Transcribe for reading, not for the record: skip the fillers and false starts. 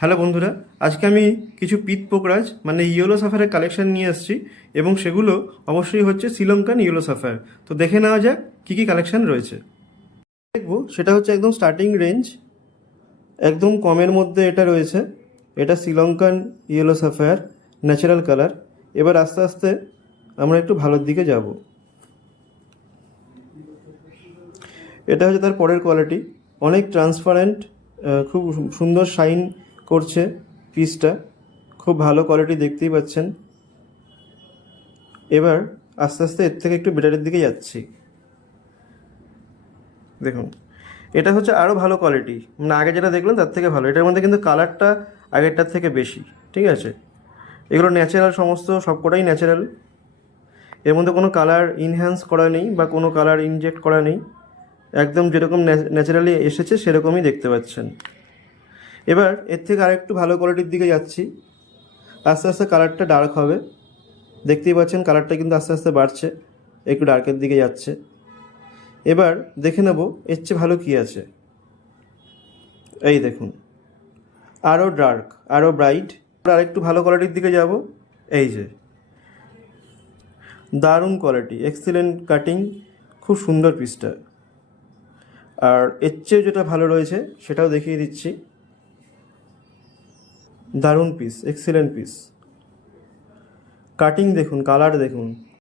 Hello বন্ধুরা, আজকে আমি কিছু পিত পোকরাজ মানে ইয়েলো সাফারের কালেকশন নিয়ে এসেছি এবং সেগুলো অবশ্যই হচ্ছে শ্রীলঙ্কান ইয়েলো সাফার। তো দেখে নেওয়া যাক কী কী কালেকশন রয়েছে। দেখবো সেটা হচ্ছে একদম স্টার্টিং রেঞ্জ, একদম কমের মধ্যে এটা রয়েছে। এটা Sri Lankan yellow Sapphire, natural colour. এবার আস্তে আস্তে আমরা একটু ভালোর দিকে যাব। এটা হচ্ছে তার পরের কোয়ালিটি, অনেক ট্রান্সপারেন্ট, খুব সুন্দর শাইন করছে পিসটা, খুব ভালো কোয়ালিটি দেখতেই পাচ্ছেন। এবার আস্তে আস্তে এর থেকে একটু বেটারের দিকে যাচ্ছি। দেখুন, এটা হচ্ছে আরও ভালো কোয়ালিটি, মানে আগে যেটা দেখলেন তার থেকে ভালো। এটার মধ্যে কিন্তু কালারটা আগেরটার থেকে বেশি, ঠিক আছে। এগুলো ন্যাচারাল, সমস্ত সবকটাই ন্যাচারাল। এর মধ্যে কোনো কালার ইনহ্যান্স করা নেই বা কোনো কালার ইনজেক্ট করা নেই, একদম যেরকম ন্যাচারালি এসেছে সেরকমই দেখতে পাচ্ছেন। এবার এর থেকে আরেকটু ভালো কোয়ালিটির দিকে যাচ্ছি। আস্তে আস্তে কালারটা ডার্ক হবে, দেখতেই পাচ্ছেন কালারটা কিন্তু আস্তে আস্তে বাড়ছে, একটু ডার্কের দিকে যাচ্ছে। এবার দেখে নেব এর চেয়ে ভালো কী আছে। এই দেখুন, আরও ডার্ক, আরও ব্রাইট, আর একটু ভালো কোয়ালিটির দিকে যাব। এই যে দারুণ কোয়ালিটি, এক্সিলেন্ট কাটিং, খুব সুন্দর পিসটা। আর এর চেয়েও যেটা ভালো রয়েছে সেটাও দেখিয়ে দিচ্ছি। দারুণ পিস, এক্সিলেন্ট পিস, কাটিং দেখুন, কালার দেখুন।